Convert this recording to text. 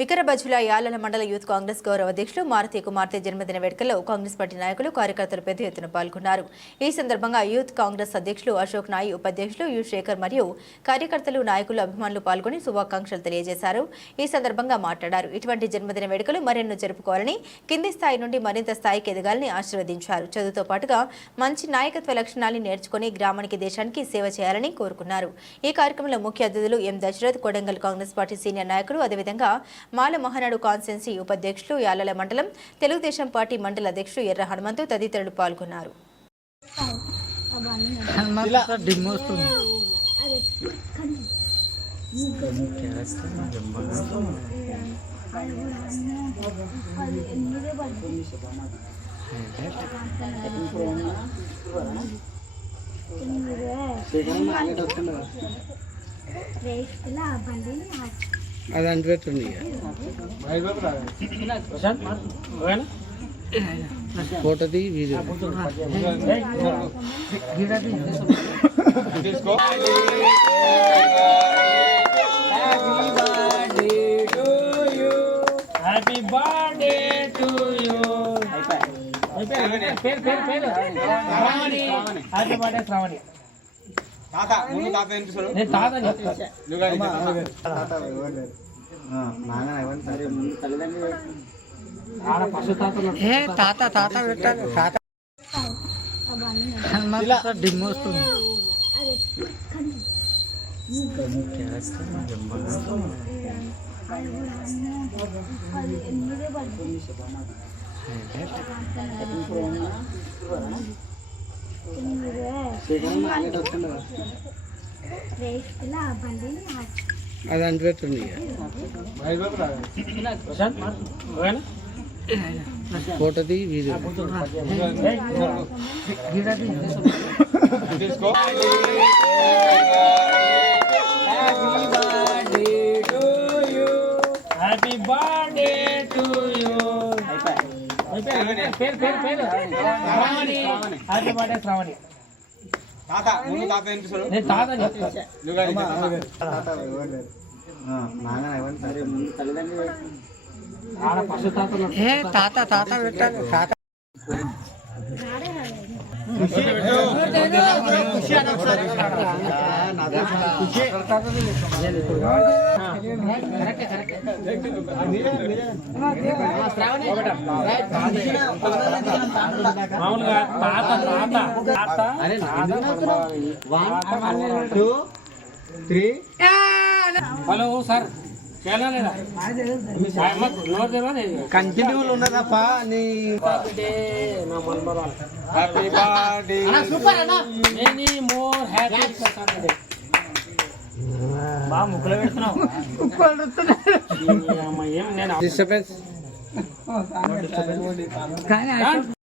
వికరబజుల యాలల మండల యూత్ కాంగ్రెస్ గౌరవ అధ్యక్షులు మారుతి కుమార్తె జన్మదిన వేడుకల్లో కాంగ్రెస్ పార్టీ నాయకులు కార్యకర్తలు పెద్ద ఎత్తున పాల్గొన్నారు. ఈ సందర్భంగా యూత్ కాంగ్రెస్ అధ్యక్షులు అశోక్ నాయ్, ఉపాధ్యక్షులు యు శేఖర్ మరియు కార్యకర్తలు, నాయకులు, అభిమానులు పాల్గొని శుభాకాంక్షలు తెలియజేశారు. ఈ సందర్భంగా మాట్లాడారు. ఇటువంటి జన్మదిన వేడుకలు మరెన్నో జరుపుకోవాలని, కింది స్థాయి నుండి మరింత స్థాయికి ఎదగాలని ఆశీర్వదించారు. చదువుతో పాటుగా మంచి నాయకత్వ లక్షణాలను నేర్చుకుని గ్రామానికి, దేశానికి సేవ చేయాలని కోరుకున్నారు. ఈ కార్యక్రమంలో ముఖ్య అతిథులు ఎం దశరథ్, కొడంగల్ కాంగ్రెస్ పార్టీ సీనియర్ నాయకులు, అదేవిధంగా మాల మహానాడు కాన్స్టిట్యున్సీ ఉపాధ్యక్షులు, యాలల మండలం తెలుగుదేశం పార్టీ మండల అధ్యక్షులు ఎర్ర హనుమంతు తదితరులు పాల్గొన్నారు. అదంటే పెట్టండి. ఫోటో తీ, video happy birthday to you. Happy birthday Shravani. తాత పెట్టాలి. డిమ్ వస్తుంది. అదంటే పెట్టండి. ఫోటో తీ, video happy birthday to you. Happy birthday Shravani. తాత పెట్టాలి. తాత మామూలుగా తాత తాత హలో సార్ కంటిన్యూ ఉన్నదప్ప నీ బాగా ముక్కలు పెడుతున్నావు. డిస్టర్బెన్స్.